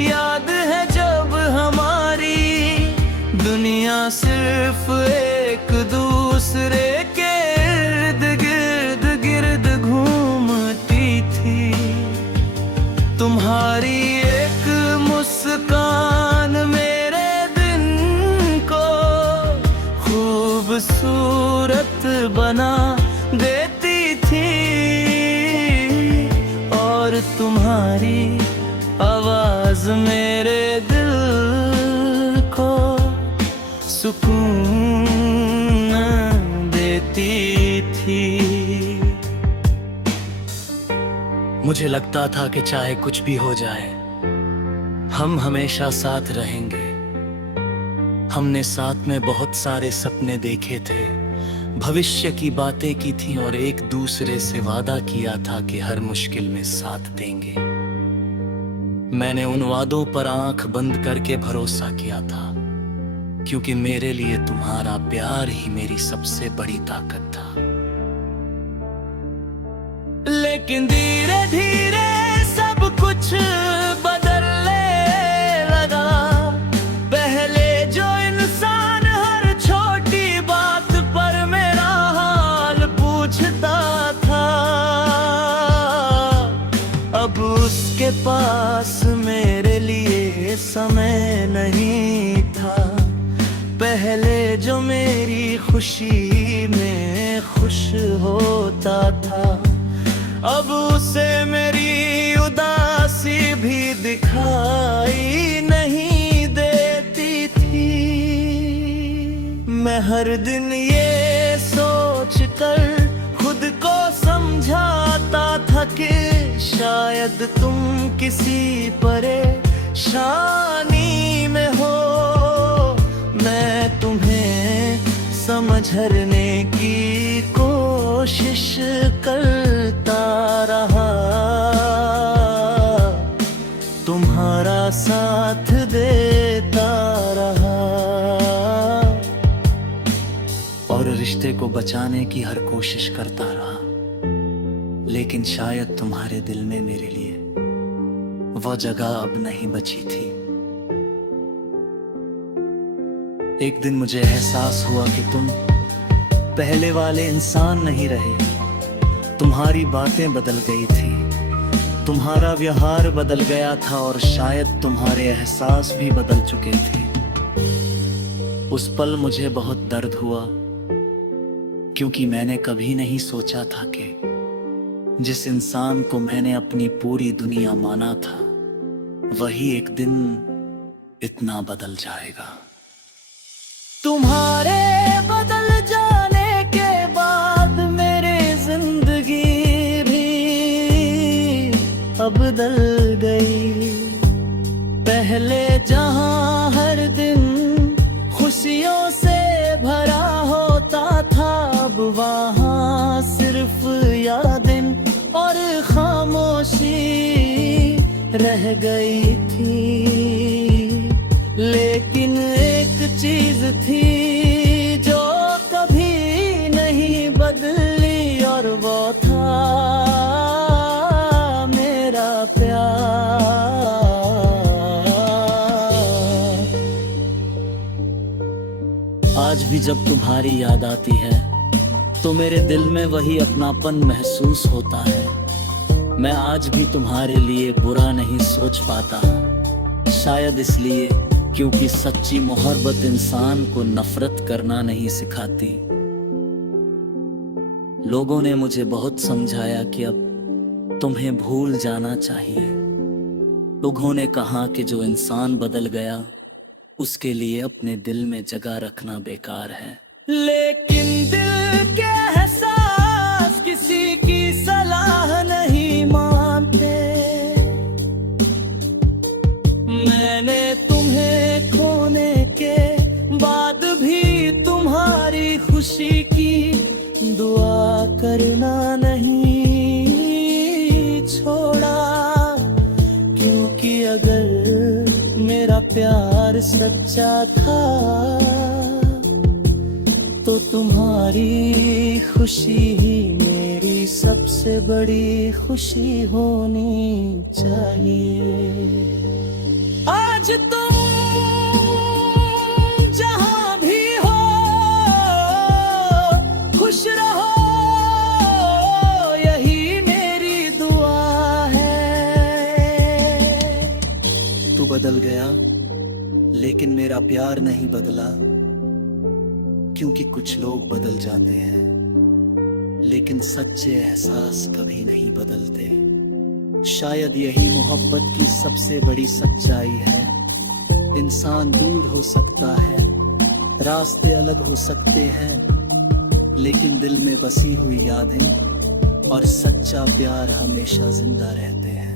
याद है जब हमारी दुनिया सिर्फ एक दूसरे के इर्द गिर्द गिर्द घूमती थी। तुम्हारी एक मुस्कान मेरे दिन को खूबसूरत बना देती थी, और तुम्हारी आवाज मेरे दिल को सुकून देती थी। मुझे लगता था कि चाहे कुछ भी हो जाए हम हमेशा साथ रहेंगे। हमने साथ में बहुत सारे सपने देखे थे, भविष्य की बातें की थी और एक दूसरे से वादा किया था कि हर मुश्किल में साथ देंगे। मैंने उन वादों पर आंख बंद करके भरोसा किया था, क्योंकि मेरे लिए तुम्हारा प्यार ही मेरी सबसे बड़ी ताकत था। लेकिन धीरे धीरे सब कुछ बदलने लगा। पहले जो इंसान हर छोटी बात पर मेरा हाल पूछता था, अब उसके पास मेरे लिए समय नहीं था। पहले जो मेरी खुशी में खुश होता था, अब उसे मेरी उदासी भी दिखाई नहीं देती थी। मैं हर दिन ये सोचकर खुद को समझाता था कि शायद तुम किसी परेशानी में हो। मैं तुम्हें समझने की कोशिश करता रहा, तुम्हारा साथ देता रहा, और रिश्ते को बचाने की हर कोशिश करता रहा। लेकिन शायद तुम्हारे दिल में मेरे लिए वो जगह अब नहीं बची थी। एक दिन मुझे एहसास हुआ कि तुम पहले वाले इंसान नहीं रहे। तुम्हारी बातें बदल गई थी, तुम्हारा व्यवहार बदल गया था, और शायद तुम्हारे एहसास भी बदल चुके थे। उस पल मुझे बहुत दर्द हुआ, क्योंकि मैंने कभी नहीं सोचा था कि जिस इंसान को मैंने अपनी पूरी दुनिया माना था, वही एक दिन इतना बदल जाएगा। तुम्हारे बदल जाने के बाद मेरी जिंदगी भी अब बदल गई। पहले जहां हर दिन खुशियों से भरा होता था, अब वहां सिर्फ यादें और खामोशी रह गई थी। लेकिन एक चीज थी जो कभी नहीं बदली, और वो था मेरा प्यार। आज भी जब तुम्हारी याद आती है तो मेरे दिल में वही अपनापन महसूस होता है। मैं आज भी तुम्हारे लिए बुरा नहीं सोच पाता, शायद इसलिए क्योंकि सच्ची मोहब्बत इंसान को नफरत करना नहीं सिखाती। लोगों ने मुझे बहुत समझाया कि अब तुम्हें भूल जाना चाहिए। लोगों ने कहा कि जो इंसान बदल गया उसके लिए अपने दिल में जगह रखना बेकार है। लेकिन दिल के एहसास किसी की सलाह नहीं मानते। मैंने तुम्हें खोने के बाद भी तुम्हारी खुशी की दुआ करना नहीं छोड़ा, क्योंकि अगर मेरा प्यार सच्चा था तो तुम्हारी खुशी ही मेरी सबसे बड़ी खुशी होनी चाहिए। आज तुम जहां भी हो खुश रहो, यही मेरी दुआ है। तू बदल गया लेकिन मेरा प्यार नहीं बदला, क्योंकि कुछ लोग बदल जाते हैं लेकिन सच्चे एहसास कभी नहीं बदलते। शायद यही मोहब्बत की सबसे बड़ी सच्चाई है। इंसान दूर हो सकता है, रास्ते अलग हो सकते हैं, लेकिन दिल में बसी हुई यादें और सच्चा प्यार हमेशा जिंदा रहते हैं।